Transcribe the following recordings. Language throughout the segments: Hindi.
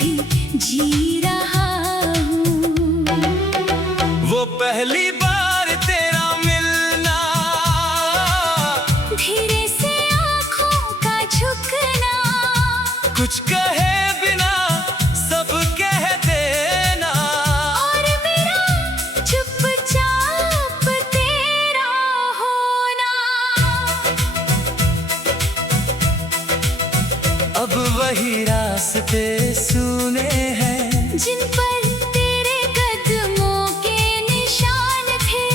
भी जी रहा हूँ। वो पहली बार तेरा मिलना, धीरे से आँखों का झुकना, कुछ कहे बिना सब कह देना, और मेरा चुपचाप तेरा होना। अब वही रास्ते सुने हैं जिन पर तेरे कदमों के निशान थे,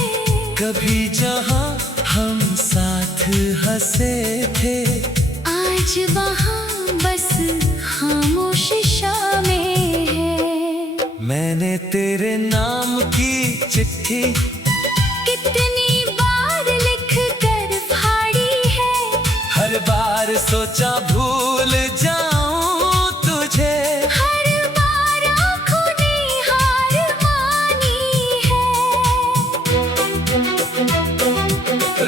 कभी जहां हम साथ हंसे थे, आज वहाँ बस खामोश शामें है। मैंने तेरे नाम की चिट्ठी कितनी बार लिख कर फाड़ी है, हर बार सोचा भूल जाऊं तुझे, हर बार आँखों ने हार मानी है।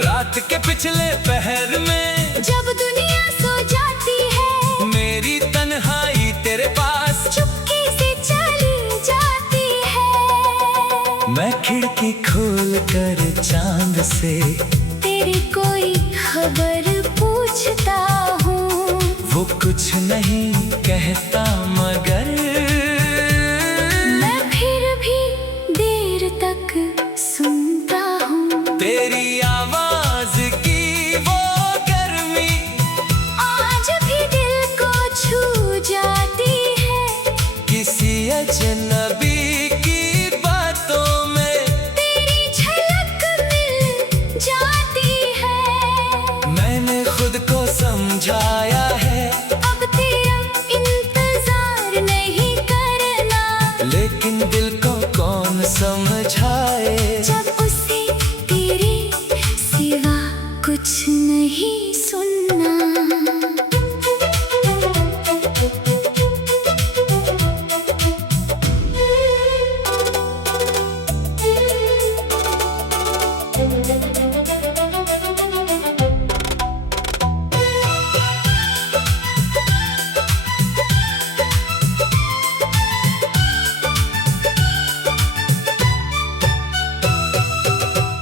रात के पिछले पहर में जब दुनिया सो जाती है, मेरी तन्हाई तेरे पास चुपके से चली जाती है। मैं खिड़की खोल कर चांद से तेरी कोई खबर पूछता हूँ, वो कुछ नहीं कहता मगर मैं फिर भी देर तक सुनता हूँ। तेरी आवाज की वो गर्मी आज भी दिल को छू जाती है, किसी अजनबी की बातों में तेरी झलक मिल जाती है। मैंने खुद को समझाया है, अब तेरा इंतजार नहीं करना, लेकिन दिल को कौन समझाए। जब उसे तेरे सिवा कुछ नहीं सुनना।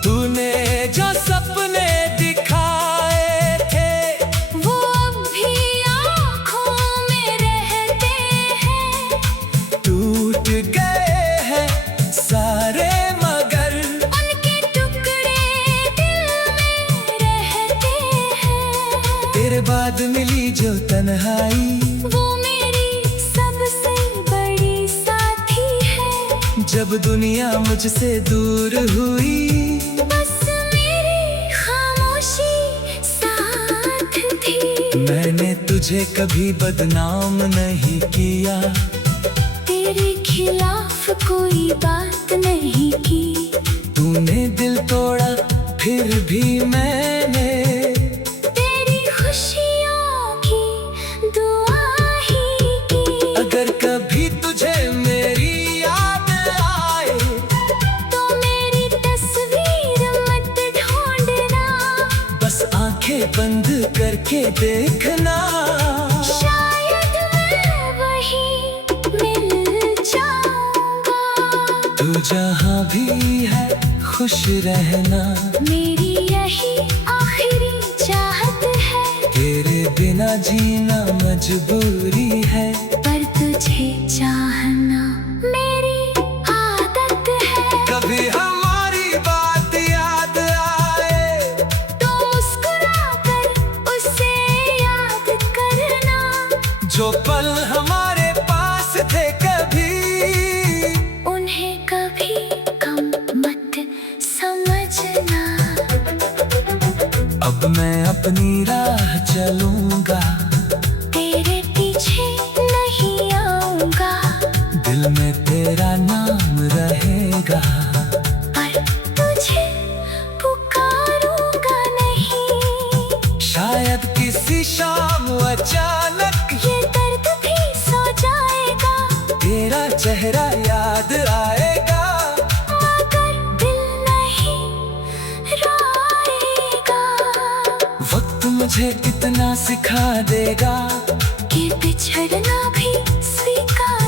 तूने जो सपने दिखाए थे, वो अब भी आँखों में रहते हैं, टूट गए हैं सारे मगर उनके टुकड़े दिल में रहते हैं। तेरे बाद मिली जो तन्हाई, वो मेरी सबसे बड़ी साथी है, जब दुनिया मुझसे दूर हुई, बस मेरी खामोशी साथ थी। मैंने तुझे कभी बदनाम नहीं किया, तेरे खिलाफ कोई बात नहीं की, तूने दिल तोड़ा फिर भी मैंने तेरी खुशियों की दुआ ही की। अगर कभी तुझे मेरी याद आए, तो मेरी तस्वीर मत ढूंढना, बस आंखें बंद करके देखना, शायद मैं वहीं मिल जाऊंगा। तू जहाँ भी है खुश रहना, मेरी यही आखिरी चाहत है, तेरे बिना जीना मजबूरी है, पर तुझे चाहना मेरी आदत है। कभी हमारी बात याद आए, तो मुस्कुराकर उसे याद करना, जो पल हमारे पास थे कभी, उन्हें कभी कम मत समझना। अब मैं अपनी राह चलूंगा, तेरे पीछे नहीं आऊंगा, दिल में तेरा नाम रहेगा, पर तुझे पुकारूंगा नहीं। शायद किसी शाम अचानक ये दर्द भी सो जाएगा, तेरा चेहरा याद आएगा, मगर दिल नहीं रोएगा। वक्त मुझे इतना सिखा देगा कि बिछड़ना भी स्वीकार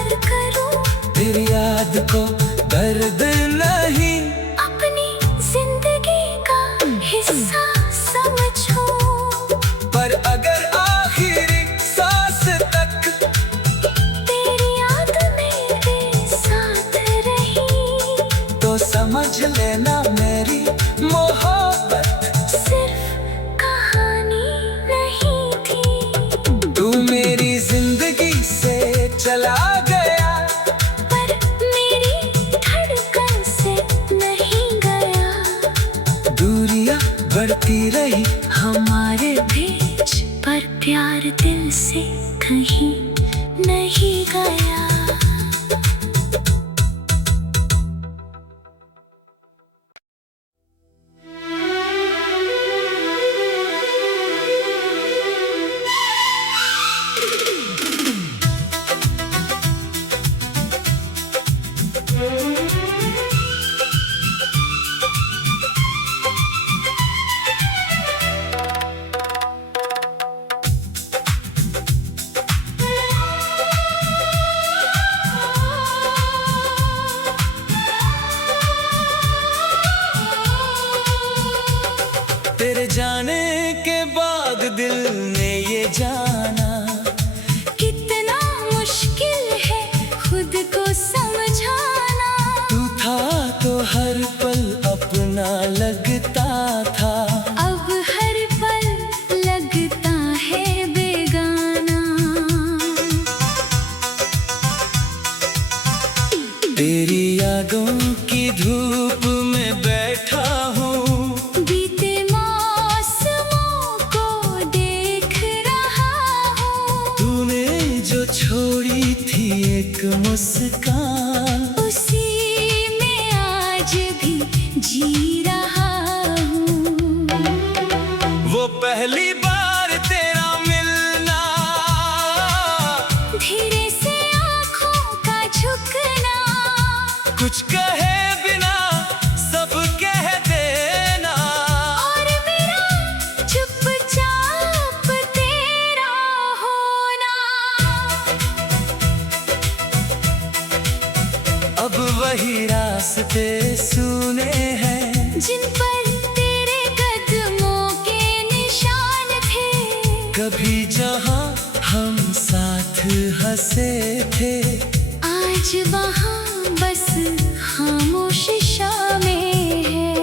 याद को दर्द नहीं, अपनी जिंदगी का हिस्सा समझो। पर अगर आखिरी सांस तक तेरी याद मेरे साथ रही, तो समझ लेना मेरी मोहब्बत सिर्फ कहानी नहीं थी। तू मेरी जिंदगी से चला गया, पर मेरी धड़कन से नहीं गया। दूरियां बढ़ती रही हमारे बीच, पर प्यार दिल से कहीं नहीं गया। तेरे जाने के बाद दिल ने ये जाना, कितना मुश्किल है खुद को समझाना। तू था तो हर पल अपना लगता था, अब हर पल लगता है बेगाना। तेरी यादों की धूप में बैठा हूँ, बीते मौसमों को देख रहा हूँ। तूने जो छोड़ी थी एक मुस्कान, उसी में आज भी जी रहा हूँ। वो पहली बार तेरा मिलना, धीरे से आँखों का झुकना, कुछ कहे बिना सब कह देना, और मेरा चुपचाप तेरा होना। अब वही रास्ते सुने हैं जिन पर तेरे कदमों के निशान थे, कभी जहां हम साथ हंसे थे, आज वहाँ बस खामोश शामें है।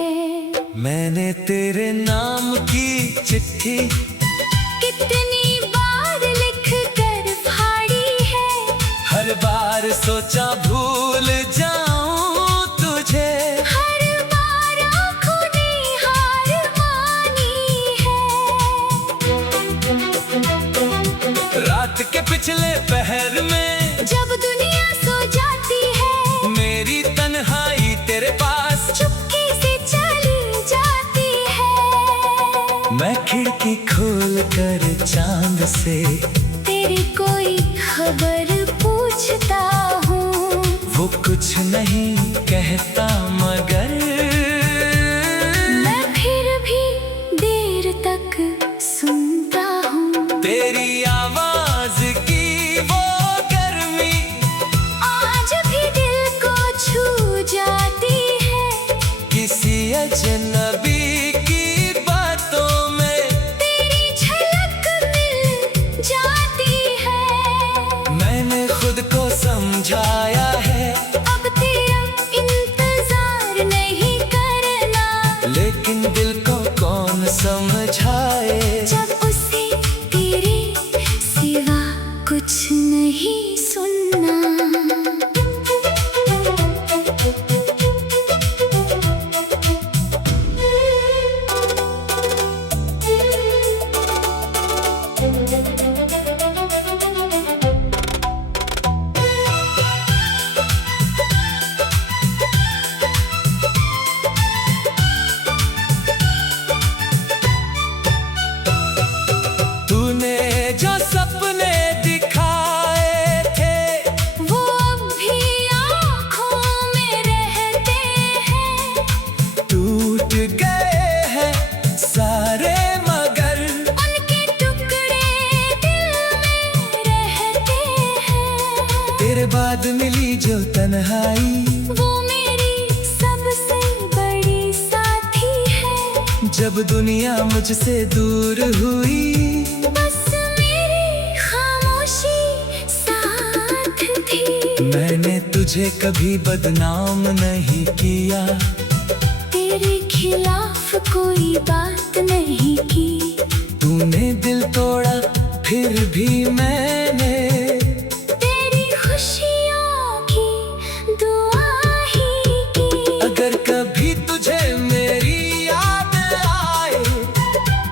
मैंने तेरे नाम की चिट्ठी कितनी बार लिख कर फाड़ी है, हर बार सोचा भूल जाऊं तुझे, हर बार आँखों ने हार मानी है। रात के पिछले पहर में जब दुनिया सो जाती है, मेरी तन्हाई तेरे पास चुपके से चली जाती है। मैं खिड़की खोल कर चांद से तेरी कोई खबर पूछता हूँ, वो कुछ नहीं कहता मगर मैं फिर भी देर तक सुनता हूँ। तेरी आवाज की वो गर्मी आज भी दिल को छू जाती है। किसी अजनबी की बातों में तेरी झलक मिल जाती है। मैंने खुद को समझाया है, अब तेरा इंतजार बाद मिली जो तन्हाई, वो मेरी सबसे बड़ी साथी है। जब दुनिया मुझसे दूर हुई, बस मेरी खामोशी साथ थी। मैंने तुझे कभी बदनाम नहीं किया, तेरे खिलाफ कोई बात नहीं की। तूने दिल तोड़ा फिर भी मैंने तेरी खुशियों की दुआ ही की। अगर कभी तुझे मेरी याद आए,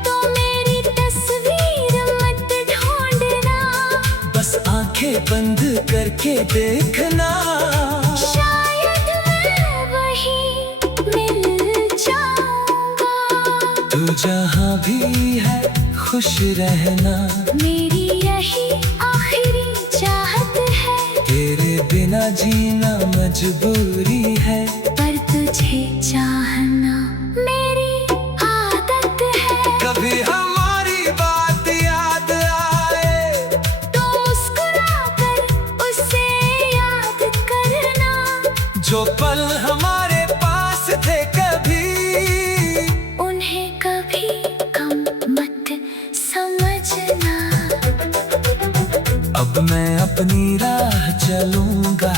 तो मेरी तस्वीर मत ढूंढना, बस आंखें बंद करके देखना। शायद मैं वही मिल जाऊंगा। तू जहाँ भी है खुश रहना, मेरी यही आखिरी चाहत है। तेरे बिना जीना मजबूरी है, पर तुझे चाहना मेरी आदत है। कभी हमारी बात याद आए, तो मुस्कुरा कर उसे याद करना। जो पल हमारे पास थे कभी, उन्हें कभी कम मत समझना। अब मैं अपनी राह चलूंगा,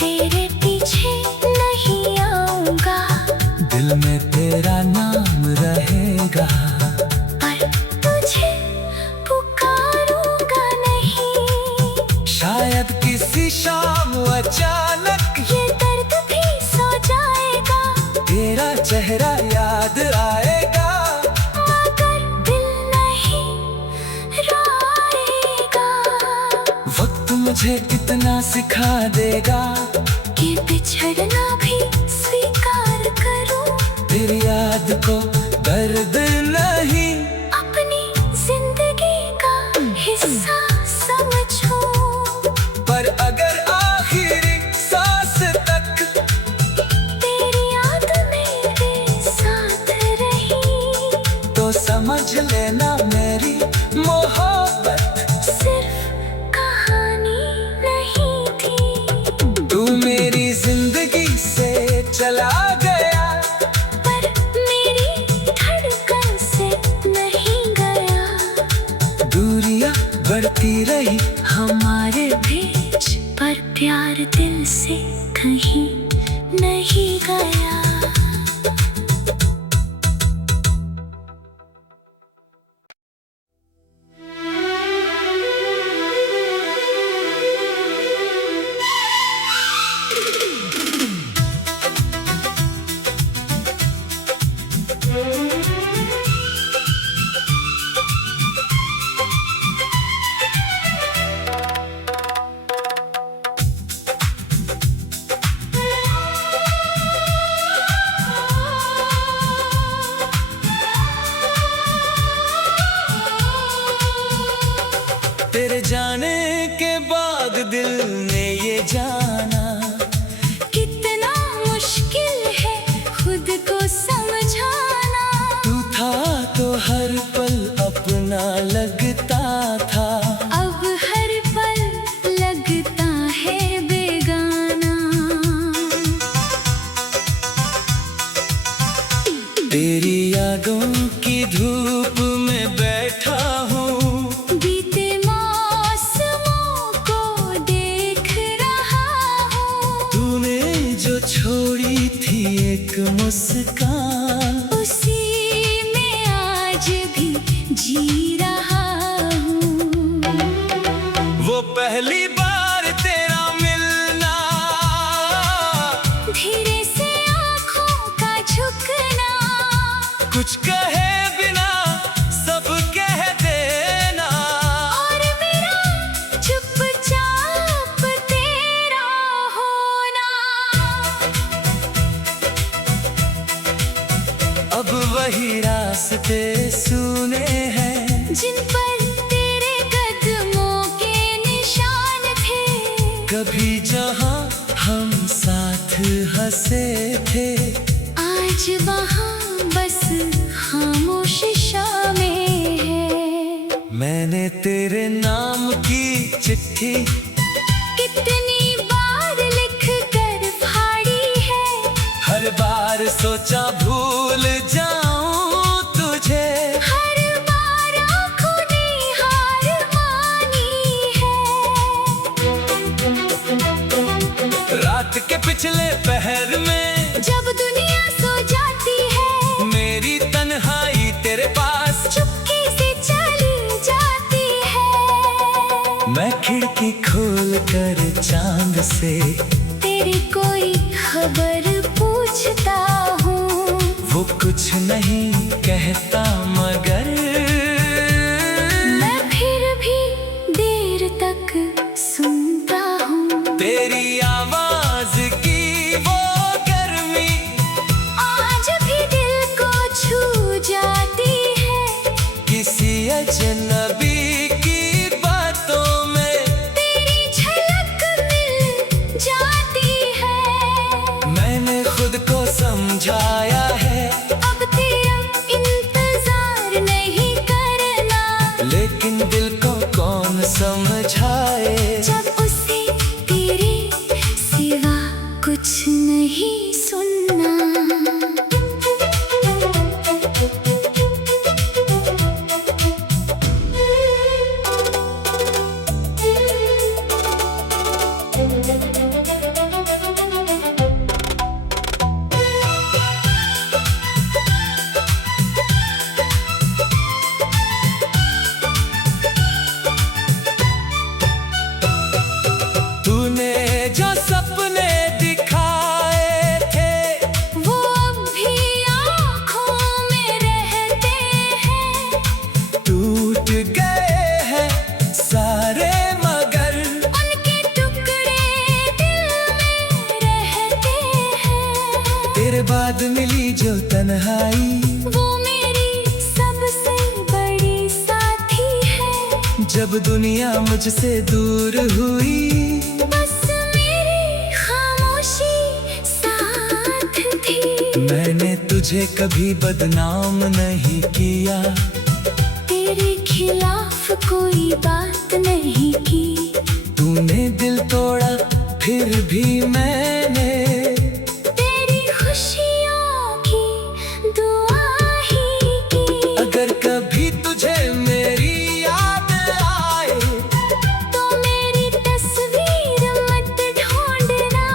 तेरे पीछे नहीं आऊंगा। दिल में तेरा नाम रहेगा, पर तुझे पुकारूंगा नहीं। शायद किसी शाम अचानक ये दर्द भी सो जाएगा, तेरा चेहरा याद आएगा। मगर दिल नहीं रोएगा। वक्त मुझे इतना सिखा देगा, कि बिछड़ना भी स्वीकार करूं। तेरी याद को दर्द नहीं, अपनी जिंदगी का हिस्सा समझूं। पर अगर आखिरी सांस तक तेरी याद मेरे साथ रही, तो समझ लेना मेरी मोहब्बत सिर्फ कहानी नहीं थी। तू मेरी जिंदगी से चला गया, पर मेरी धड़कन से नहीं गया। दूरियां बढ़ती रही हमारे बीच, पर प्यार दिल से कहीं नहीं गया। तेरे जाने के बाद दिल ने ये जाना, कितना मुश्किल है खुद को समझाना। तू था तो हर पल अपना लगता था, अब हर पल लगता है बेगाना। तेरी यादों की धूप में बैठा हूँ, बीते मौसमों को देख रहा हूँ। तूने जो छोड़ी थी एक मुस्कान, उसी में आज भी जी रहा हूँ। वो पहली बार तेरा मिलना, धीरे से आँखों का झुकना, कुछ कहे बिना सब कह देना। और मेरा चुपचाप तेरा होना। अब वही रास्ते सुने हैं, जिन पर तेरे कदमों के निशान थे। कभी जहाँ हम साथ हंसे थे, आज वहाँ बस खामोश शामें है। मैंने तेरे नाम की चिट्ठी कितनी सोचा भूल जाऊं तुझे, हर बार आँखों ने हार मानी है। रात के पिछले पहर में जब दुनिया सो जाती है, मेरी तन्हाई तेरे पास चुपके से चली जाती है। मैं खिड़की खोल कर चांद से तेरी कोई खबर पूछता हूँ, वो कुछ नहीं कहता मगर मैं फिर भी देर तक सुनता हूँ। तेरी आवाज की वो गर्मी आज भी दिल को छू जाती है। किसी अजनबी की बातों में तेरी झलक मिल जाती है। मैंने खुद को समझाया है, अब तेरा इंतजार नहीं करना, लेकिन दिल को कौन समझाए। जब उसे तेरे सिवा कुछ नहीं सुनना। तूने जो सपने दिखाए थे, वो अब भी आँखों में रहते हैं। टूट गए हैं सारे मगर उनके टुकड़े दिल में रहते हैं। तेरे बाद मिली जो तन्हाई, वो मेरी सबसे बड़ी साथी है। जब दुनिया मुझसे दूर हुई, बस मेरी खामोशी साथ थी। मैंने तुझे कभी बदनाम नहीं किया, तेरे खिलाफ कोई बात नहीं की। तूने दिल तोड़ा फिर भी मैंने तेरी खुशियों की दुआ ही की। अगर कभी तुझे मेरी याद आए, तो मेरी तस्वीर मत ढूंढना,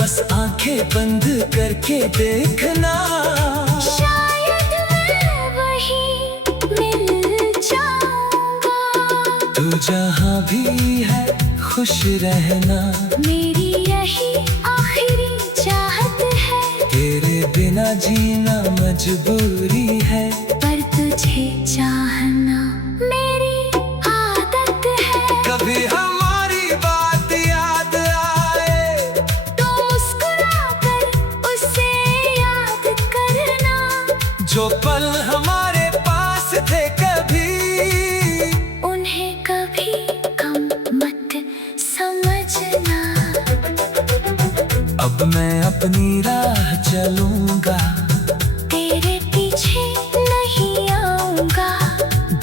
बस आंखें बंद करके देखना। शायद मैं वही मिल जाऊंगा। तू जहाँ भी है खुश रहना, मेरी यही आखिरी चाहत है। तेरे बिना जीना मजबूरी है, पर तुझे चाहना मेरी आदत है। कभी हमारी बात याद आए तो मुस्कुराकर उसे याद करना, जो पल हमारे पास थे कभी, उन्हें कभी कम मत समझना। अब मैं अपनी राह चलूंगा, तेरे पीछे नहीं आऊंगा,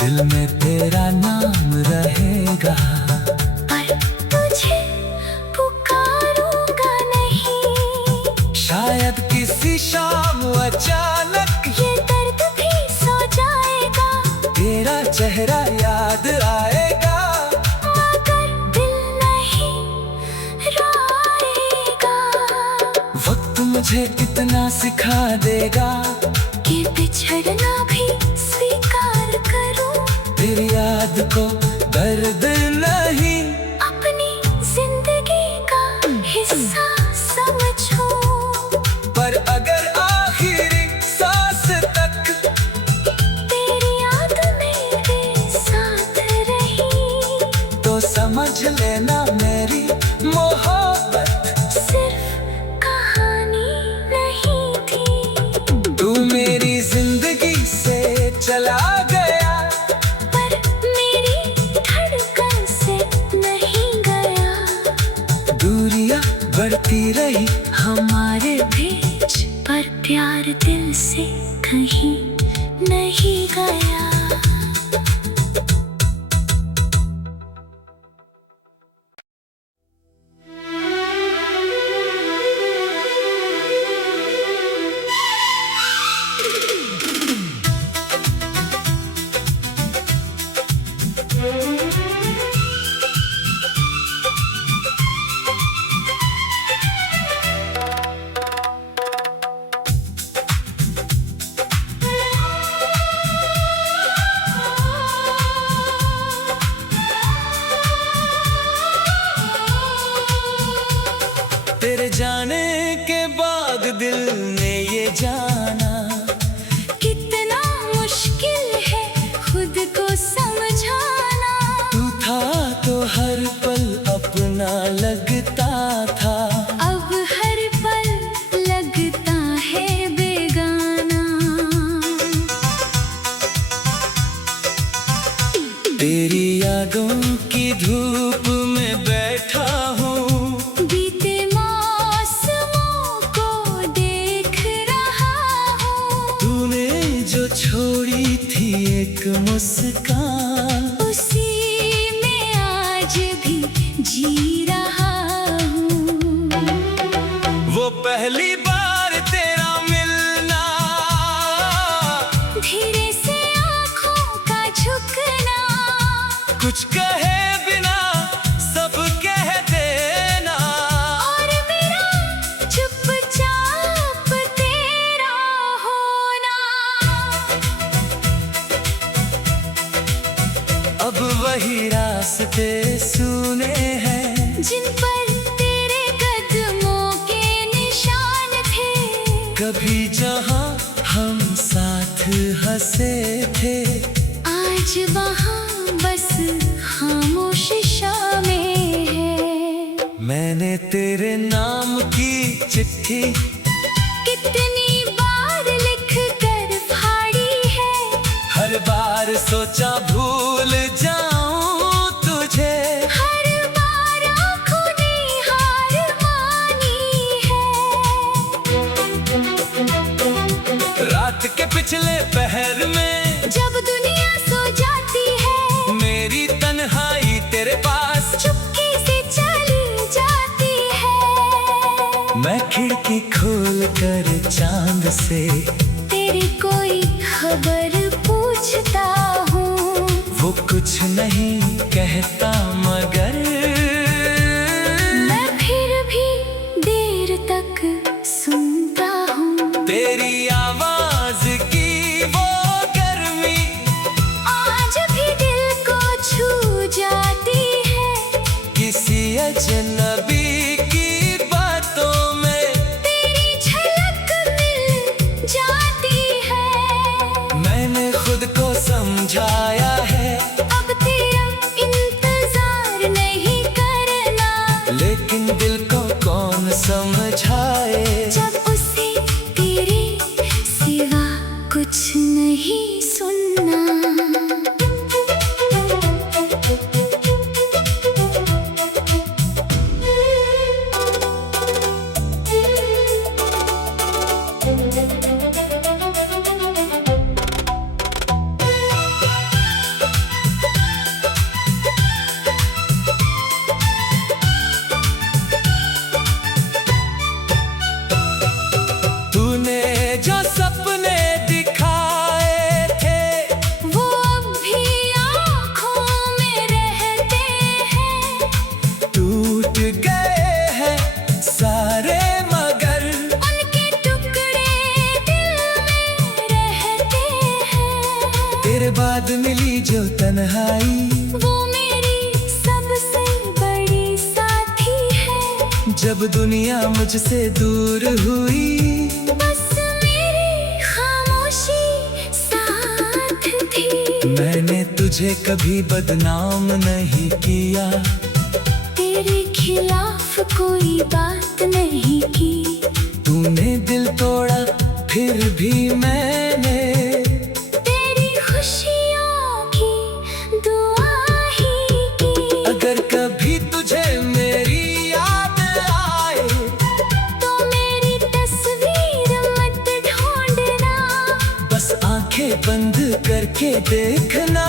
दिल में तेरा नाम रहेगा। पर तुझे पुकारूंगा नहीं। शायद किसी शाम अचानक ये दर्द भी सो जाएगा, तेरा चेहरा याद आएगा। मगर दिल नहीं रोएगा। वक्त मुझे इतना सिखा देगा कि बिछड़ना भी स्वीकार करूं। तेरी याद को दर्द नहीं, अपनी जिंदगी का हिस्सा समझूं। पर अगर आखिरी सांस तक तेरी याद मेरे साथ रही, तो समझ लेना मेरी मोहब्बत सिर्फ कहानी नहीं थी। तू मेरी जिंदगी से चला गया, पर मेरी धड़कन से नहीं गया। दूरियां बढ़ती रही हमारे बीच, पर प्यार दिल से कहीं नहीं गया। तेरे जाने के बाद दिल ने ये जाना कितना मुश्किल है खुद को समझाना। तू था तो हर पल अपना लगता था, अब हर पल लगता है बेगाना। तेरी यादों की धूप में बैठा हूँ, बीते मौसमों को देख रहा हूँ। तूने जो छोड़ी थी एक मुस्कान, उसी में आज भी जी रहा हूँ। वो पहली बार तेरा मिलना, धीरे से आँखों का झुकना, कुछ कहे बिना सब कह देना, और मेरा चुपचाप तेरा होना। अब वही रास्ते सुने हैं जिन पर तेरे कदमों के निशान थे, कभी जहाँ हम साथ हंसे थे, आज वहाँ बस खामोश शामें है। मैंने तेरे नाम की चिट्ठी कितनी बार लिख कर फाड़ी है, हर बार सोचा भूल जाऊं तुझे, हर बार आँखों ने हार मानी है। रात के पिछले पहर में जब दुनिया सो जाती है, मेरी तन्हाई तेरे पास चुपके से चली जाती है। मैं खिड़की खोल कर चांद से तेरी कोई खबर पूछता हूँ, वो कुछ नहीं कहता मगर मैं फिर भी देर तक सुनता हूँ। तेरी आवाज की वो गर्मी आज भी दिल को छू जाती है, किसी अजनबी की बातों में तेरी झलक मिल जाती है। मैंने खुद को समझाया है, अब तेरा इंतजार नहीं करना, लेकिन दिल को कौन समझाए, जब उसे तेरे सिवा कुछ नहीं सुनना। तूने जो सपने दिखाए थे, वो अब भी आँखों में रहते हैं, टूट गए हैं सारे मगर उनके टुकड़े दिल में रहते हैं। तेरे बाद मिली जो तन्हाई, वो मेरी सबसे बड़ी साथी है, जब दुनिया मुझसे दूर हुई, बस मेरी खामोशी साथ थी। मैंने तुझे कभी बदनाम नहीं किया, तेरे खिलाफ कोई बात नहीं की, तूने दिल तोड़ा फिर भी मैंने तेरी खुशियों की दुआ ही की। अगर कभी तुझे मेरी याद आए, तो मेरी तस्वीर मत ढूंढना, बस आंखें बंद करके देखना,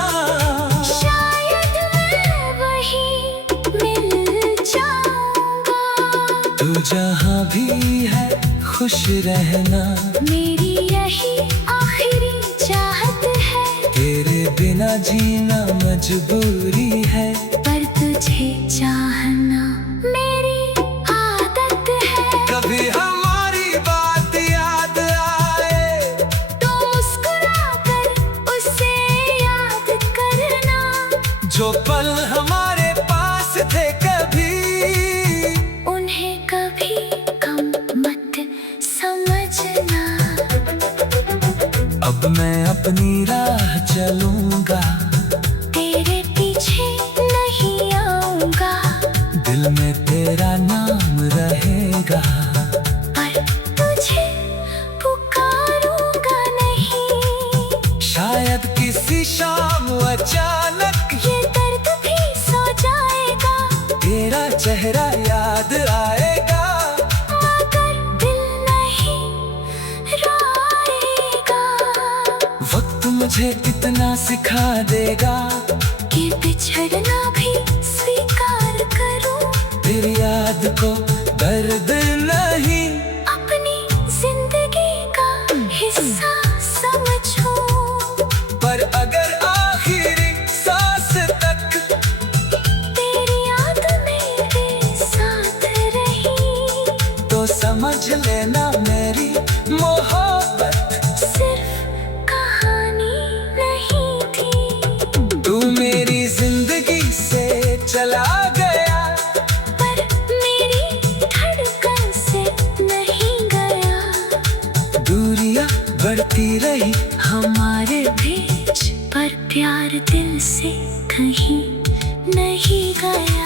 शायद मैं वहीं मिल जाऊंगा। तू जहाँ भी है खुश रहना, मेरी यही आखिरी चाहत है, तेरे बिना जीना मजबूरी है, पर तुझे चाहना मेरी आदत है। कभी हमारी बात याद आए, तो मुस्कुरा कर उसे याद करना, जो पल हमारे पास थे कभी उन्हें कभी भी कम मत समझना। अब मैं अपनी राह चलूंगा, तेरे पीछे नहीं आऊंगा। दिल में तेरा नाम रहेगा, पर तुझे पुकारूंगा नहीं। शायद किसी शाम अचानक ये दर्द भी सो जाएगा, तेरा चेहरा याद आएगा। मगर दिल नहीं रोएगा। वक्त मुझे इतना सिखा देगा कि बिछड़ना भी स्वीकार करूं। तेरी याद को दर्द नहीं, अपनी जिंदगी का हिस्सा समझूं। पर अगर आखिरी सांस तक तेरी याद मेरे साथ रही, तो समझ लेना मेरी मोहब्बत सिर्फ कहानी नहीं थी। तू मेरी जिंदगी से चला गया, पर मेरी धड़कन से नहीं गया। दूरियां बढ़ती रही हमारे बीच, पर प्यार दिल से कहीं नहीं गया।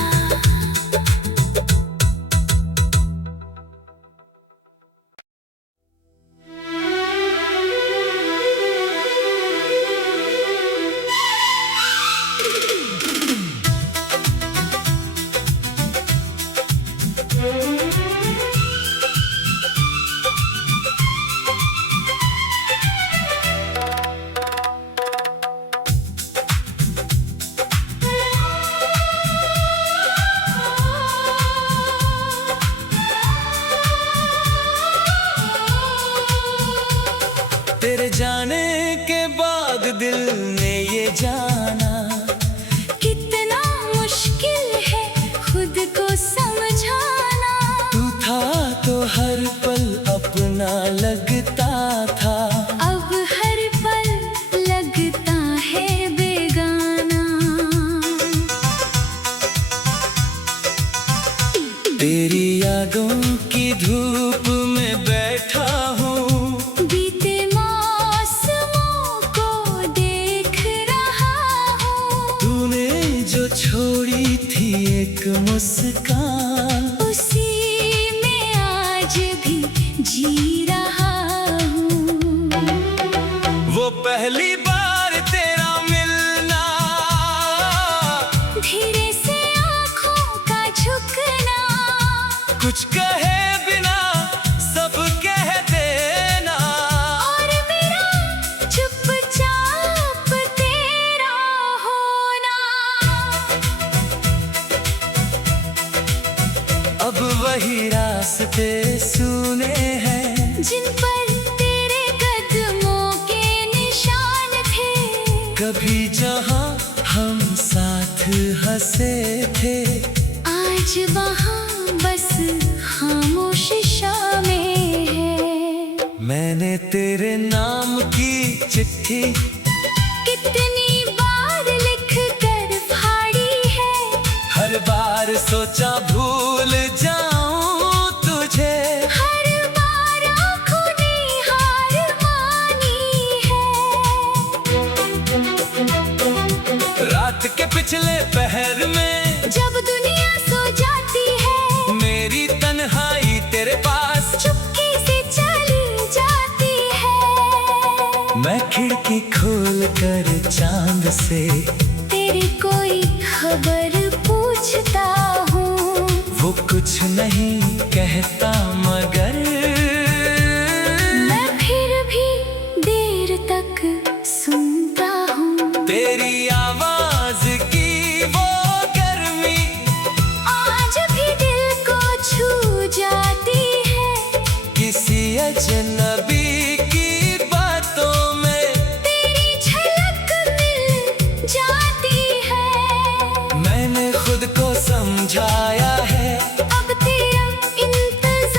तेरे जाने के बाद दिल ने ये जाना, कितना मुश्किल है खुद को समझाना। तू था तो हर पल अपना लगता था, अब हर पल लगता है बेगाना। तेरी यादों की धूप में बैठा हूँ, बीते मौसमों को देख रहा हूँ। तूने जो छोड़ी थी एक मुस्कान, उसी में आज भी जी रहा हूँ। वो पहली बार तेरा मिलना, धीरे से आँखों का झुकना, कुछ कहे बिना सब कह देना। और मेरा चुपचाप तेरा होना। अब वही रास्ते सुने हैं, जिन पर तेरे कदमों के निशान थे। कभी जहाँ हम साथ हंसे थे, आज वहाँ बस खामोश शामें है। मैंने तेरे नाम की चिट्ठी कितनी बार लिख कर फाड़ी है, हर बार सोचा भूल जाऊं तुझे, हर बार आँखों ने हार मानी है। रात के पिछले पहर में जब दुनिया सो जाती है, मेरी तन्हाई तेरे पास चुपके से चली जाती है। मैं खिड़की खोल कर चांद से तेरी कोई खबर पूछता हूँ, वो कुछ नहीं कहता मगर मैं फिर भी देर तक सुनता हूँ। तेरी आवाज की वो गर्मी आज भी दिल को छू जाती है। किसी अजनबी की बातों में तेरी झलक मिल जाती है। मैंने खुद को समझाया है, अब तेरा इंतजार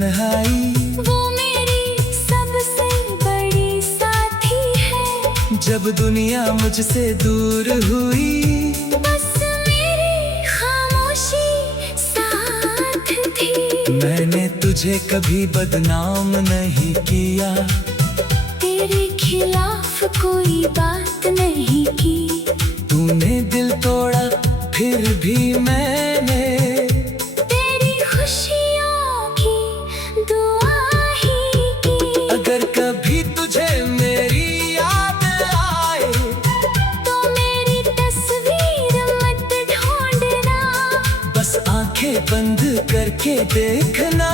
तन्हाई वो मेरी सबसे बड़ी साथी है। जब दुनिया मुझसे दूर हुई, बस मेरी खामोशी साथ थी। मैंने तुझे कभी बदनाम नहीं किया, तेरे खिलाफ कोई बात नहीं की। तूने दिल तोड़ा फिर भी मैंने तेरी खुशियों की दुआ ही की। अगर कभी तुझे मेरी याद आए, तो मेरी तस्वीर मत ढूंढना, बस आंखें बंद करके देखना।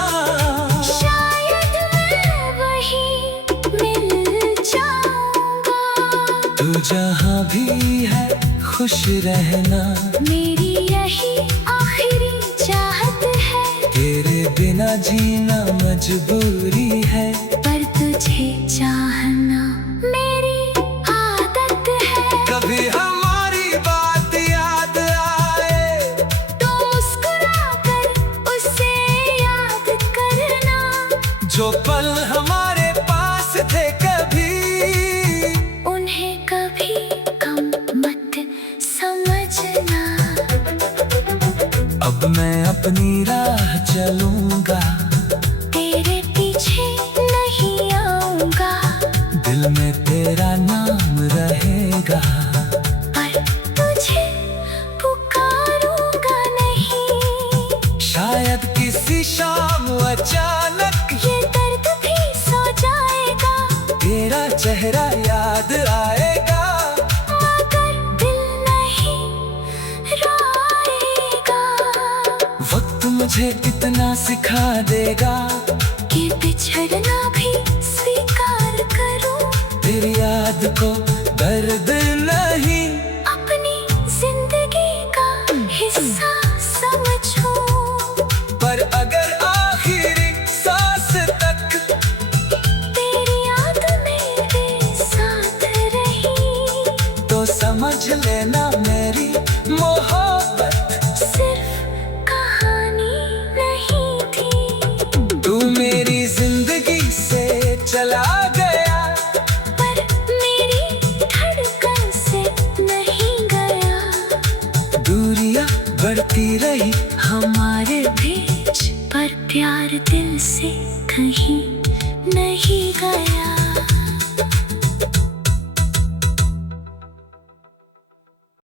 शायद मैं वहीं मिल जाऊंगा। तू जहाँ भी है खुश रहना, मेरी यही आखिरी चाहत है। तेरे बिना जीना मजबूरी है, पर तुझे चाहना मेरी आदत है। कभी हमारी बात याद आए, तो मुस्कुराकर उसे याद करना। जो पल हमारे पास थे कभी, उन्हें कभी कम मत समझना। अब मैं अपनी राह चलूंगा, तेरे पीछे नहीं आऊंगा। दिल में तेरा नाम रहेगा, पर तुझे पुकारूंगा नहीं। शायद किसी शाम अचानक ये दर्द भी सो जाएगा, तेरा चेहरा याद आएगा। मगर दिल नहीं रोएगा। वक्त मुझे इतना सिखा देगा कि बिछड़ना भी स्वीकार करूं। तेरी याद को दर्द नहीं, अपनी जिंदगी का हिस्सा समझूं। पर अगर आखिरी सांस तक तेरी याद मेरे साथ रही, तो समझ लेना मेरी मोहब्बत सिर्फ कहानी नहीं थी। तू मेरी जिंदगी से चला गया, पर मेरी धड़कन से नहीं गया। दूरियां बढ़ती रही हमारे बीच, पर प्यार दिल से कहीं नहीं गया।